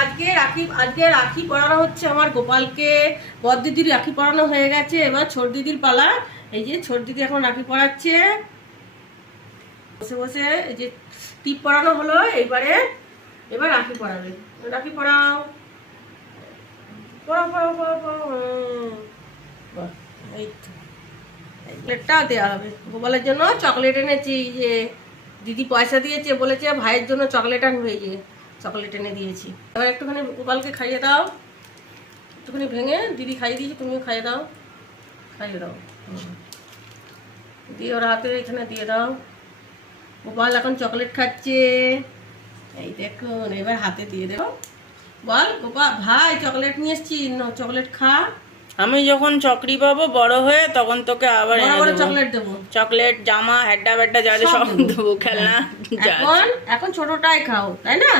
আজকে রাখি পরানো হচ্ছে আমার গোপালকে। বড় দিদির রাখি পরানো হয়ে গেছে, এবার ছোট দিদির পালা। এই যে ছোট দিদি এখন রাখি পরাচ্ছে বসে বসে। এই যে টিপ পরানো হলো, এবার রাখি পরাবে। রাখি পরাও, পরাও পরাও পরাও পরাও। এই তো চকলেটটা দেওয়া হবে। গোপালের জন্য চকলেট এনেছি, যে দিদি পয়সা দিয়েছে, বলেছে ভাইয়ের জন্য চকলেট আনবে, যে চকলেট এনে দিয়েছি। এবার একটুখানি গোপালকে খাইয়ে দাও, একটুখানি ভেঙে দিদি খাইয়ে দিয়েছি, তুমিও খাইয়ে দাও, খাইয়ে দাও। দিয়ে ওর হাতে এখানে দিয়ে দাও। গোপাল এখন চকলেট খাচ্ছে, এই দেখুন। এবার হাতে দিয়ে দেবো। বল গোপাল, ভাই চকলেট নিয়ে এসছি, চকলেট খা। আমি যখন চাকরি পাবো বড় হয়ে, তখন তোকে আবার এনে দেবো চকলেট দেবো। চকলেট, জামা, হেড্ডা বেড্ডা যা যা সব দেবো, খেলনা। এখন ছোটটাই খাও, তাই না?